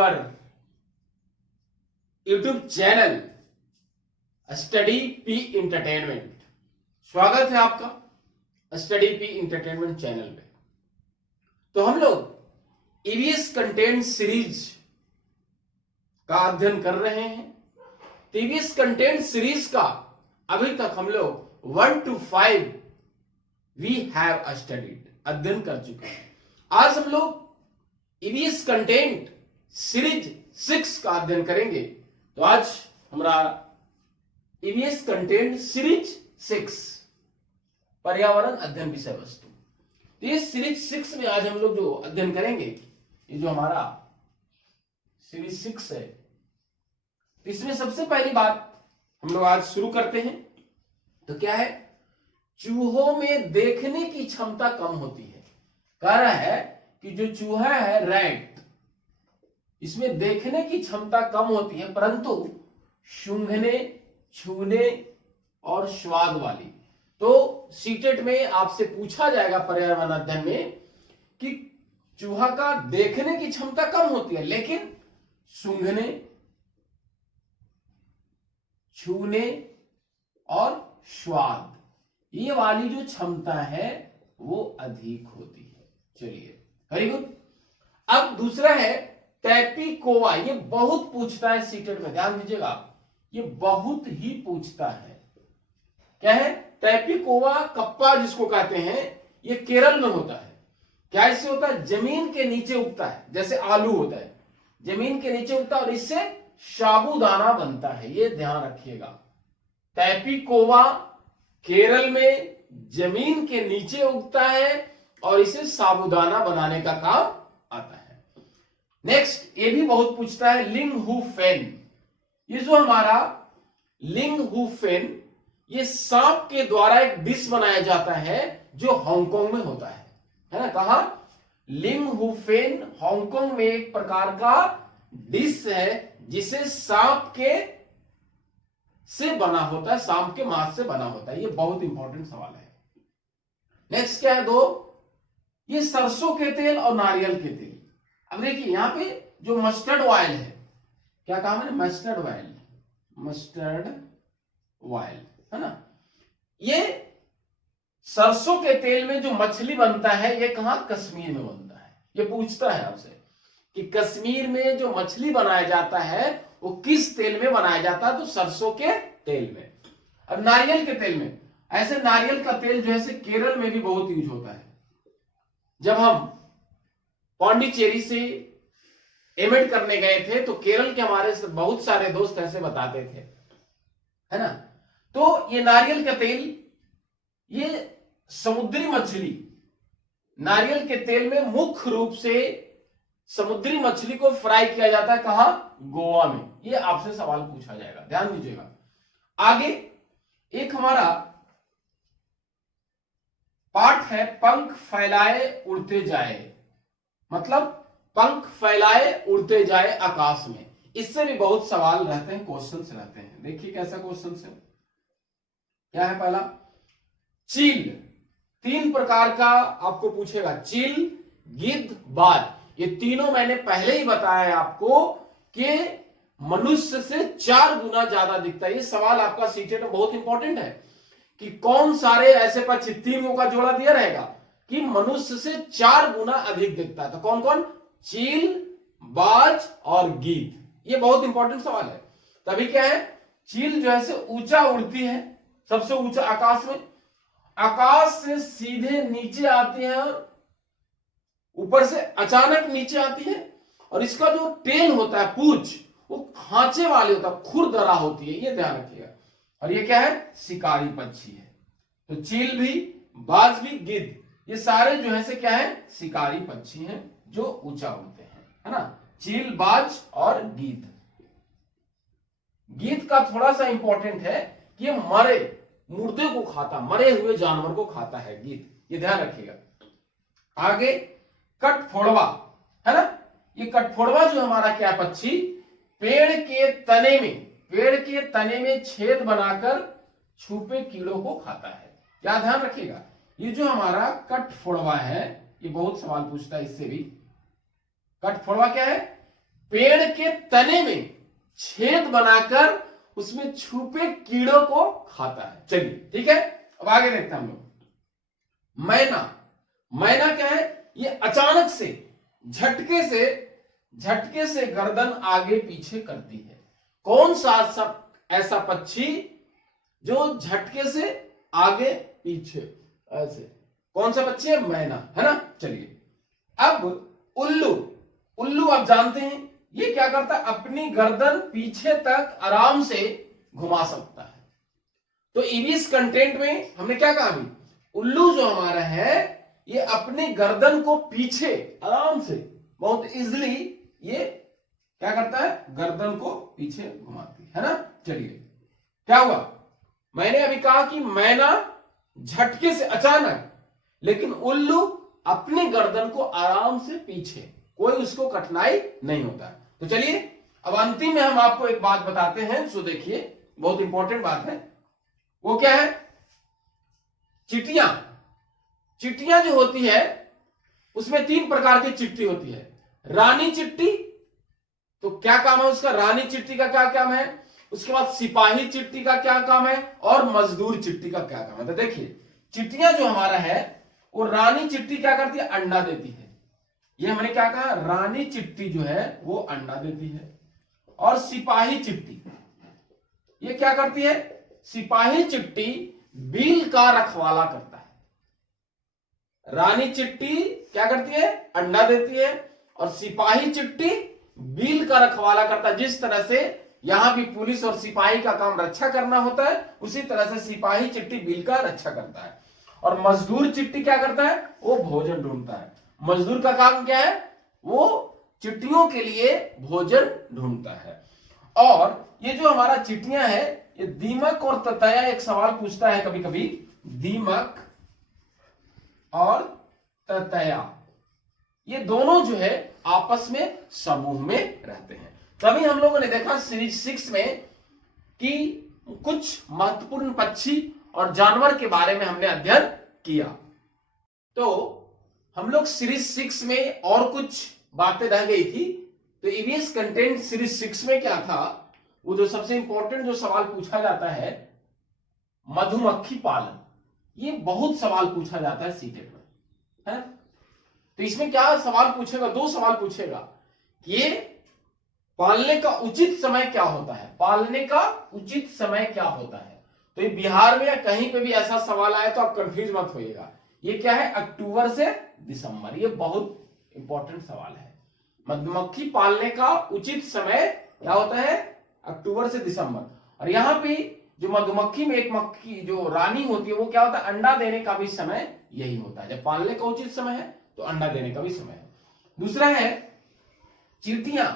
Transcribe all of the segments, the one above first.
our YouTube channel study P entertainment. स्वागत है आपका स्टडी पी इंटरटेनमेंट चैनल में। तो हम लोग ईवीएस कंटेंट सीरीज का अध्ययन कर रहे हैं। तो ईवीएस कंटेंट सीरीज का अभी तक हम लोग 1 to 5 वी हैव स्टडीड अध्ययन कर चुके हैं। आज हम लोग ईवीएस कंटेंट सीरीज 6 का अध्ययन करेंगे। तो आज हमारा ईवीएस कंटेंट सीरीज 6 पर्यावरण अध्ययन विषय वस्तु। ये सीरीज 6 में आज हम लोग जो अध्ययन करेंगे, ये जो हमारा सीरीज 6 है, इसमें सबसे पहली बात हम लोग आज शुरू करते हैं। तो क्या है? चूहों में देखने की क्षमता कम होती है। कह रहा है कि जो चूहा है रैट, इसमें देखने की क्षमता कम होती है, परंतु सूंघने, छूने और स्वाद वाली। तो सीटेट में आपसे पूछा जाएगा पर्यावरण अध्ययन में कि चूहा का देखने की क्षमता कम होती है, लेकिन सूंघने, छूने और स्वाद, ये वाली जो क्षमता है वो अधिक होती है। चलिए, वेरी गुड। अब दूसरा है टैपीकोवा। ये बहुत पूछता है सीटेट में, ध्यान दीजिएगा, ये बहुत ही पूछता है। क्या है? टैपीकोवा कप्पा जिसको कहते हैं, ये केरल में होता है। क्या इससे होता है? जमीन के नीचे उगता है, जैसे आलू होता है, जमीन के नीचे उगता है और इससे साबूदाना बनता है। ये ध्यान रखिएगा। टैपीकोवा केरल में जमीन के नीचे उगता है और इसे साबूदाना बनाने का काम आता है। नेक्स्ट, ये भी बहुत पूछता है लिंगहुफेन। ये जो हमारा लिंगहुफेन, ये सांप के द्वारा एक डिश बनाया जाता है जो हांगकांग में होता है ना? कहा? लिंगहुफेन हांगकांग में एक प्रकार का डिश है जिसे सांप के से बना होता है, सांप के मांस से बना होता है। ये बहुत इंपॉर्टेंट सवाल है। नेक्स्ट क्या है? ये सरसों के तेल और नारियल के तेल। अब देखिए यहां पे जो मस्टर्ड ऑयल है, क्या कहा मैंने? मस्टर्ड ऑयल, मस्टर्ड ऑयल है ना? ये सरसों के तेल में जो मछली बनता है, ये कहां? कश्मीर में बनता है। ये पूछता है आपसे कि कश्मीर में जो मछली बनाया जाता है वो किस तेल में बनाया जाता है? तो सरसों के तेल में। अब नारियल के तेल में, ऐसे नारियल का तेल जो है केरल में भी बहुत यूज होता है। जब हम पांडिचेरी से एमएड करने गए थे तो केरल के हमारे बहुत सारे दोस्त ऐसे बताते थे, है ना? तो ये नारियल का तेल, ये समुद्री मछली, नारियल के तेल में मुख्य रूप से समुद्री मछली को फ्राई किया जाता है। कहां? गोवा में। ये आपसे सवाल पूछा जाएगा, ध्यान दीजिएगा। आगे एक हमारा पाठ है पंख फैलाए उड़ते जाए, मतलब पंख फैलाए उड़ते जाए आकाश में। इससे भी बहुत सवाल रहते हैं, क्वेश्चंस रहते हैं। देखिए कैसा क्वेश्चन है। क्या है? पहला चील, 3 प्रकार का आपको पूछेगा। चील, गिद्ध, बाज। ये तीनों मैंने पहले ही बताया आपको कि मनुष्य से 4 गुना ज्यादा दिखता है। ये सवाल आपका सीटेट में बहुत इंपॉर्टेंट है कि कौन सारे ऐसे पक्षी, 3 का जोड़ा दिया रहेगा कि मनुष्य से 4 गुना अधिक दिखता है। तो कौन कौन? चील, बाज और गिद्ध। ये बहुत इंपॉर्टेंट सवाल है। तभी क्या है? चील जो है ऊंचा उड़ती है, सबसे ऊंचा आकाश में, आकाश से सीधे नीचे आती है, ऊपर से अचानक नीचे आती है, और इसका जो टेल होता है, पूंछ, वो खांचे वाले होता है, खुरदरा होती है। ये ध्यान रखिएगा। और ये क्या है? शिकारी पक्षी है। तो चील भी, बाज भी, गिद्ध, ये सारे जो है क्या है? शिकारी पक्षी हैं जो ऊंचा उड़ते हैं, है ना? चील, बाज और गिद्ध। गिद्ध का थोड़ा सा इंपॉर्टेंट है कि ये मरे मुर्दे को खाता, मरे हुए जानवर को खाता है गिद्ध। ये ध्यान रखिएगा। आगे कठफोड़वा, है ना? ये कठफोड़वा जो हमारा क्या पक्षी, पेड़ के तने में छेद बनाकर छुपे कीड़ों को खाता है। क्या ध्यान रखिएगा। ये जो हमारा कठफोड़वा है, ये बहुत सवाल पूछता है इससे भी। कठफोड़वा क्या है? पेड़ के तने में छेद बनाकर उसमें छुपे कीड़ों को खाता है। चलिए ठीक है, अब आगे देखते हैं हम लोग। मैना, मैना क्या है? ये अचानक से झटके से गर्दन आगे पीछे करती है। कौन सा ऐसा पक्षी जो झटके से आगे पीछे ऐसे, कौन सा पक्षी है? मैना, है ना। चलिए अब उल्लू, उल्लू आप जानते हैं ये क्या करता है? अपनी गर्दन पीछे तक आराम से घुमा सकता है। तो ईवीएस कंटेंट में हमने क्या कहा अभी? उल्लू जो हमारा है ये अपनी गर्दन को पीछे आराम से बहुत इजीली ये क्या करता है? गर्दन को पीछे घुमाती है ना। चलिए क्या हुआ? मैंने अभी कहा कि मैना झटके से अचानक, लेकिन उल्लू अपनी गर्दन को आराम से पीछे, कोई उसको कठिनाई नहीं होता। तो चलिए अब अंतिम में हम आपको एक बात बताते हैं, सो देखिए बहुत इंपॉर्टेंट बात है। वो क्या है? चींटियां। चींटियां जो होती है उसमें 3 प्रकार की चिट्टी होती है। रानी चिट्टी, तो क्या काम है उसका? रानी चिट्टी का क्या काम है? उसके बाद सिपाही चिट्टी का क्या काम है? और मजदूर चिट्टी का क्या काम है? तो देखिए चिट्टियां जो हमारा है वो रानी चिट्टी क्या करती है? अंडा देती है। ये हमने क्या कहा? रानी चिट्टी जो है वो अंडा देती है। और सिपाही चिट्टी ये क्या करती है? सिपाही चिट्टी बिल का रखवाला करता है। रानी चिट्टी क्या करती है? अंडा देती है। और सिपाही चिट्टी बिल का रखवाला करता है। जिस तरह से यहां भी पुलिस और सिपाही का काम रक्षा करना होता है, उसी तरह से सिपाही चिट्टी बिल का रक्षा करता है। और मजदूर चिट्टी क्या करता है? वो भोजन ढूंढता है। मजदूर का काम क्या है? वो चिट्टियों के लिए भोजन ढूंढता है। और ये जो हमारा चिट्टियां है, ये दीमक और ततैया एक सवाल पूछता है कभी कभी। दीमक और ततैया ये दोनों जो है आपस में समूह में रहते हैं। तभी हम लोगों ने देखा सीरीज 6 में कि कुछ महत्वपूर्ण पक्षी और जानवर के बारे में हमने अध्ययन किया। तो हम लोग सीरीज 6 में और कुछ बातें रह गई थी। तो ईवीएस कंटेंट सीरीज 6 में क्या था? वो जो सबसे इंपॉर्टेंट जो सवाल पूछा जाता है, मधुमक्खी पालन। ये बहुत सवाल पूछा जाता है सीटेट में, है। तो इसमें क्या सवाल पूछेगा? 2 सवाल पूछेगा कि ये पालने का उचित समय क्या होता है? पालने का उचित समय क्या होता है? तो ये बिहार में या कहीं पे भी ऐसा सवाल आए तो आप कंफ्यूज मत होइएगा। ये क्या है? अक्टूबर से दिसंबर। ये बहुत इंपॉर्टेंट सवाल है। मधुमक्खी पालने का उचित समय क्या होता है? अक्टूबर से दिसंबर। और यहां पे जो मधुमक्खी में एक मक्खी जो रानी होती है वो क्या होता है? अंडा देने का भी समय यही होता है। जब पालने का उचित समय है तो अंडा देने का भी समय है। दूसरा है चींटियां।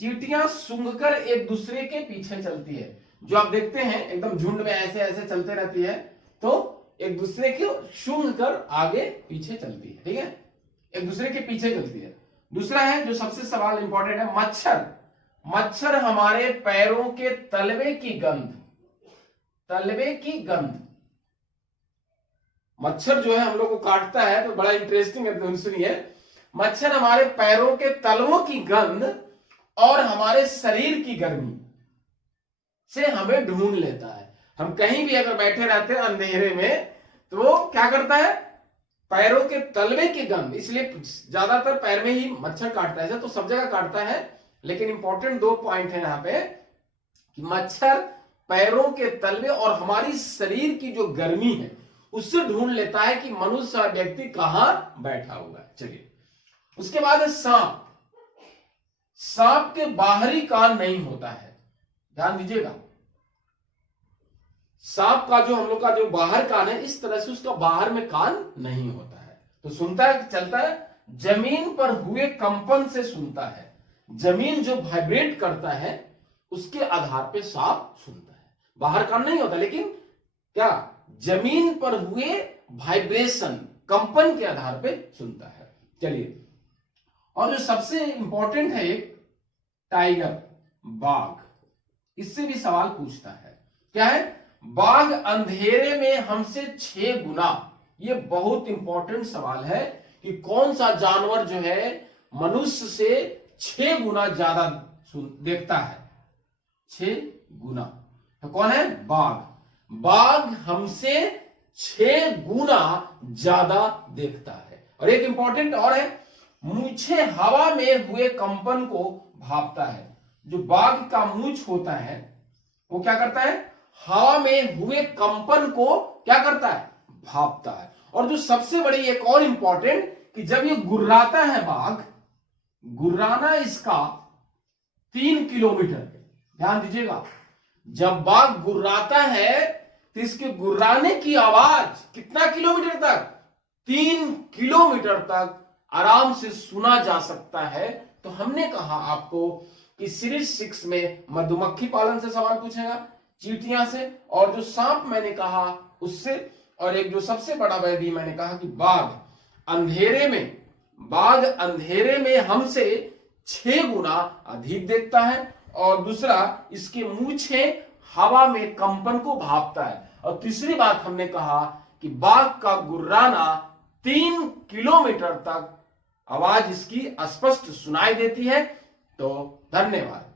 चींटियां सूंघकर एक दूसरे के पीछे चलती है। जो आप देखते हैं एकदम झुंड में ऐसे ऐसे चलते रहती है, तो एक दूसरे को सूंघकर आगे पीछे चलती है। ठीक है, एक दूसरे के पीछे चलती है। दूसरा है जो सबसे सवाल इंपॉर्टेंट है, मच्छर। मच्छर हमारे पैरों के तलवे की गंध, तलवे की गंध। मच्छर जो है हम लोग को काटता है तो बड़ा इंटरेस्टिंग है, सुनिए। मच्छर हमारे पैरों के तलवों की गंध और हमारे शरीर की गर्मी से हमें ढूंढ लेता है। हम कहीं भी अगर बैठे रहते हैं अंधेरे में तो वो क्या करता है? पैरों के तलवे की गंध, इसलिए ज्यादातर पैर में ही मच्छर काटता है। तो सब जगह काटता है, लेकिन इंपॉर्टेंट 2 पॉइंट है यहाँ पे कि मच्छर पैरों के तलवे और हमारी शरीर की जो गर्मी है उससे ढूंढ लेता है कि मनुष्य व्यक्ति कहां बैठा हुआ है। चलिए उसके बाद है सांप। सांप के बाहरी कान नहीं होता है, ध्यान दीजिएगा। सांप का जो हम लोग का जो बाहर कान है, इस तरह से उसका बाहर में कान नहीं होता है। तो सुनता है, चलता है, जमीन पर हुए कंपन से सुनता है। जमीन जो वाइब्रेट करता है उसके आधार पे सांप सुनता है। बाहर कान नहीं होता, लेकिन क्या जमीन पर हुए वाइब्रेशन, कंपन के आधार पे सुनता है। चलिए, और जो सबसे इंपॉर्टेंट है एक टाइगर, बाघ। इससे भी सवाल पूछता है, क्या है? बाघ अंधेरे में हमसे 6 गुना। ये बहुत इंपॉर्टेंट सवाल है कि कौन सा जानवर जो है मनुष्य से 6 गुना ज्यादा देखता है, 6 गुना। तो कौन है? बाघ। बाघ हमसे 6 गुना ज्यादा देखता है। और एक इंपॉर्टेंट और है, मूछे हवा में हुए कंपन को भांपता है। जो बाघ का मूछ होता है वो क्या करता है? हवा में हुए कंपन को क्या करता है? भांपता है। और जो सबसे बड़ी एक और इंपॉर्टेंट, कि जब ये गुर्राता है बाघ, गुर्राना इसका 3 किलोमीटर है। ध्यान दीजिएगा, जब बाघ गुर्राता है तो इसके गुर्राने की आवाज कितना किलोमीटर तक? 3 किलोमीटर तक आराम से सुना जा सकता है। तो हमने कहा आपको कि सीरीज 6 में मधुमक्खी पालन से सवाल पूछेगा, चींटियां से, और जो सांप मैंने कहा उससे, और एक जो सबसे बड़ा वह भी मैंने कहा कि बाघ अंधेरे में हमसे 6 गुना अधिक देखता है। और दूसरा, इसके मूछे हवा में कंपन को भांपता है। और तीसरी बात हमने कहा कि बाघ का गुर्राना 3 किलोमीटर तक आवाज इसकी स्पष्ट सुनाई देती है। तो धन्यवाद।